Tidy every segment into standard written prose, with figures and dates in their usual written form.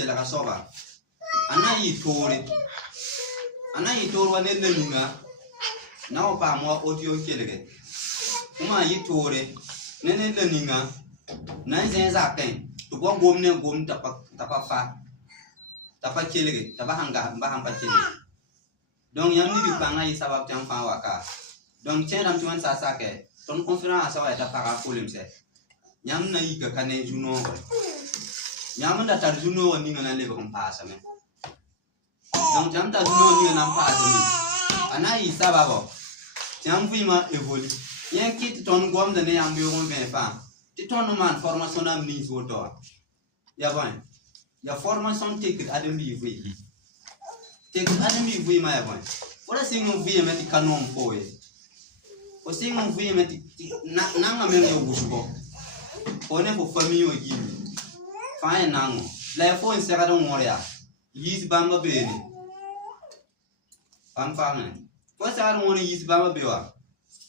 ke la ka soba ana yi tore wa ne lenunga na o pa mo audio kelege kuma yi tore ne leninga na zen za kan to go gom tapa fa tapa kelege tapa hanga ba hamba kelege donc yam ni di panga yi sabab tan fa waka donc tiens dam tuan sa ke ton conférence sa wa ta para problème c'est yam na yi ka kanen juno yam da tar juno ni ngana le ko passa me donc jam ta juno ni ngana passa me ana yi sababo tiens ma évolu yen kit ton gom de ne yam bi on ben fa ti ton man formation am ni so to ya bon ya formation technique adam bi vui technique adam bi vui ma ya bon ora singo vui me ti kanon poe o singo vui me ti na nga me yo busbo one for famille o gi fa en nango la fo en sera don moria yis bamba bene pam fame ko sera don yis bamba bewa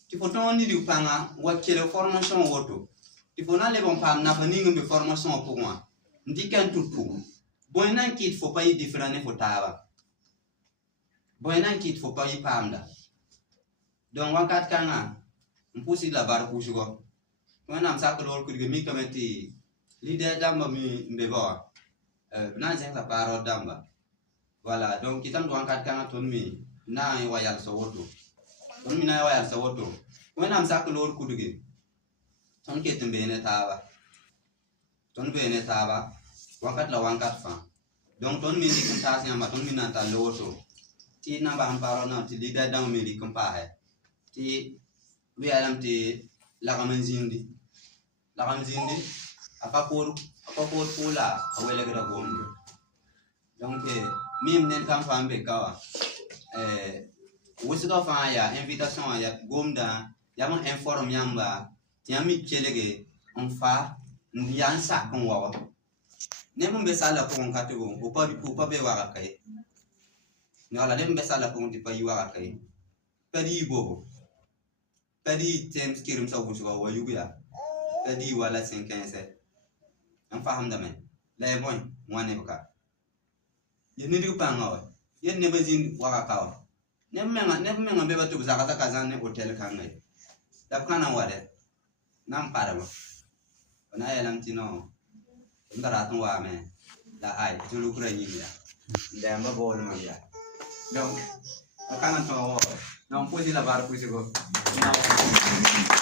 ti fo ton ni di panga wa kele formation woto ti fo na le bon pam na fa ni ngbe formation pour moi ndi kan tutu boy nan kit fo pa yi différent ne fo taba boy nan kit fo pa yi pamda donc wakat kanga mpusi la bar kusugo wana msako lol kudige mi kameti leader damba mi mbeba na zen la paro damba voilà donc kitam do wakat kanga ton mi na yi wayal so woto ton mi na wayal so woto wana msako lol kudige ton ketembe ne taba ton be ne taba wakat la wakat fa donc ton mi di kuntas nyama ton mi na ta loto ti na ba amparo na ti leader damba mi di kumpa he ti wi alam ti la kamanzindi apapor pula awele gra gomdo donc mim nen kam fambe kawa wusido fa ya invitation ya gomda ya mon inform yamba tiami kelege on fa ndiansa kon wawa ne mo be sala ko on katego o pa be wara kay ngala dem be sala ko on ti pa yi wara kay padi bobo padi tem skirim sa wusido wa yuga padi wala 515 am faham da men lay boy wane baka yeni ri panga yen ne bazin waka kawa ne menga be batu zakata kazane hotel kangai da kana wade nam paraba ona yelam tino ndara tun wa me la ai tulu kurani ya ndamba bolu ya donc akana to no posi la bar pusigo no